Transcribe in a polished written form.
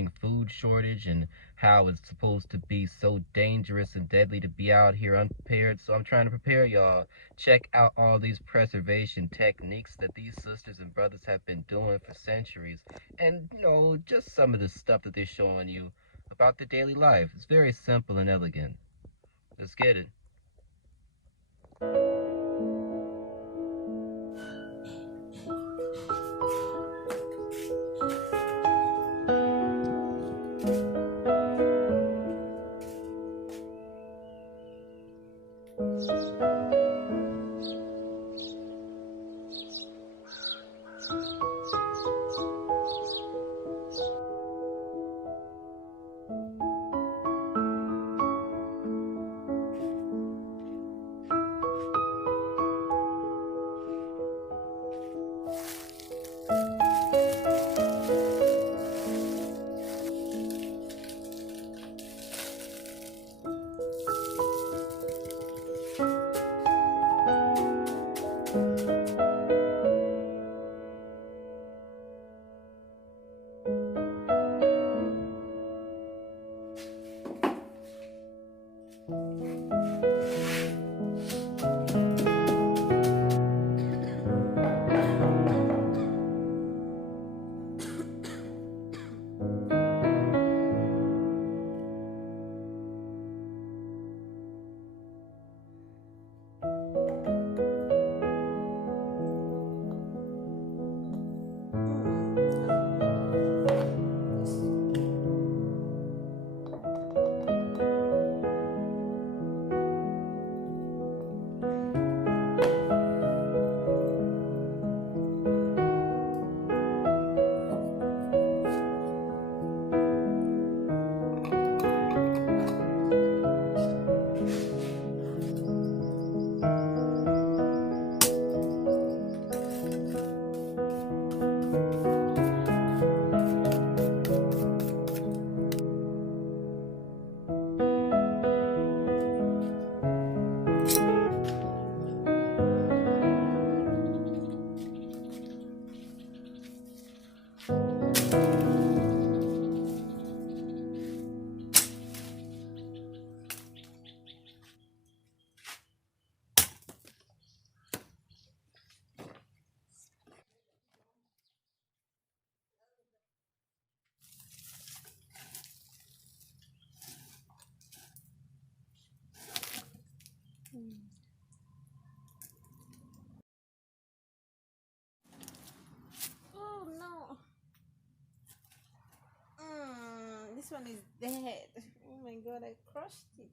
coming food shortage and how it's supposed to be so dangerous and deadly to be out here unprepared. So I'm trying to prepare y'all. Check out all these preservation techniques that these sisters and brothers have been doing for centuries. And, just some of the stuff that they're showing you about the daily life. It's very simple and elegant. Let's get it. Oh no. This one is dead. Oh my god, I crushed it.